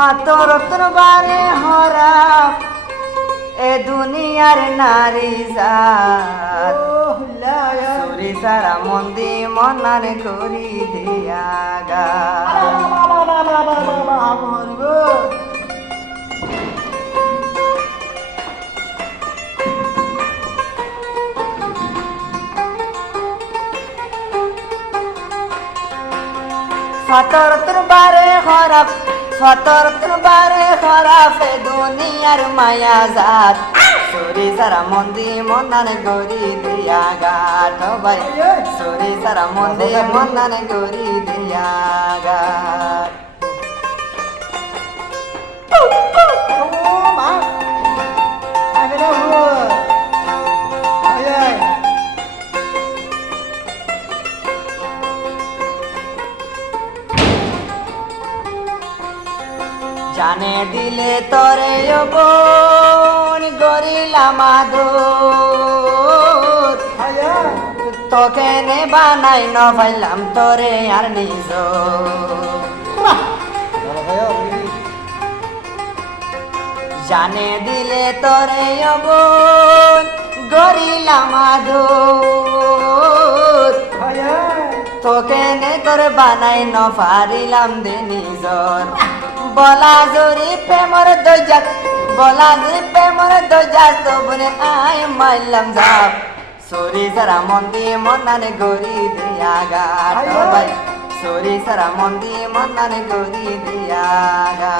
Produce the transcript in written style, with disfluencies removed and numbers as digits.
হাতর বারে হরা এ দুনিয়ার নারী জাত সুরি সারা মন্দি মনার করি দিয়া গা সতর বারে খরাপ সতর বারে খরাপ এ দুনিয়ার মায়া জাত সুরি সারা মন্দি মনান গরি দিয়া গাঠ ভাই সুরি সারা মন্দি মনান গরি দিয়া গাঠ জানে দিলে তরে বোন গরিলা মাদুর তোকে নে বানাই ন পাইলাম তোরে আর নিজ জানে দিলে তরে বোন গরিলা মাদুর তোকে নে তোর বানাই ন পারিলাম দে নিজর বলা জরি প্রেমর দইজাত বলা জরি প্রেমর দইজাত তোবরে আয় মাইলাম যাব সরি সারা মন্দি মনানে গরি দিয়া গাঠ ভাই সরি সারা মন্দি মনানে গরি দিয়া গা